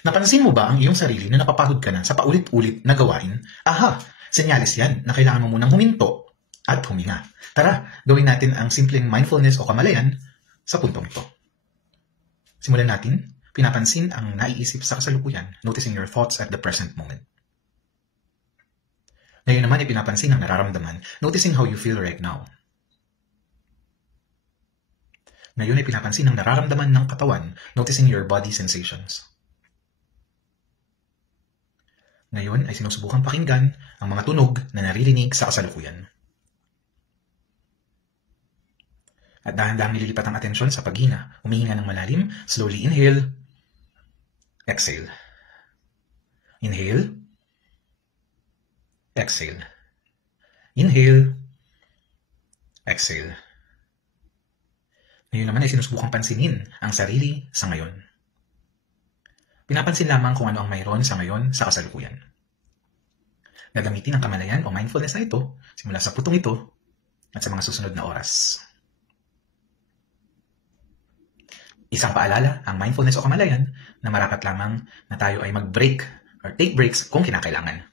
Napansin mo ba ang iyong sarili na napapagod ka na sa paulit-ulit na gawain? Aha, senyales yan na kailangan mo munang huminto at huminga. Tara, gawin natin ang simpleng mindfulness o kamalayan sa puntong ito. Simulan natin, pinapansin ang naiisip sa kasalukuyan, noticing your thoughts at the present moment. Ngayon naman ay pinapansin ang nararamdaman, noticing how you feel right now. Ngayon ay pinapansin ang nararamdaman ng katawan, noticing your body sensations. Ngayon ay sinusubukang pakinggan ang mga tunog na naririnig sa kasalukuyan. At dahan-dahang nililipat ang atensyon sa paghina, humihinga ng malalim, slowly inhale, exhale. Inhale, exhale. Inhale, exhale. Ngayon naman ay sinusubukang pansinin ang sarili sa ngayon. Pinapansin lamang kung ano ang mayroon sa ngayon sa kasalukuyan. Gagamitin ang kamalayan o mindfulness na ito simula sa putong ito at sa mga susunod na oras. Isang paalala, ang mindfulness o kamalayan na marapat lamang na tayo ay mag-break or take breaks kung kinakailangan.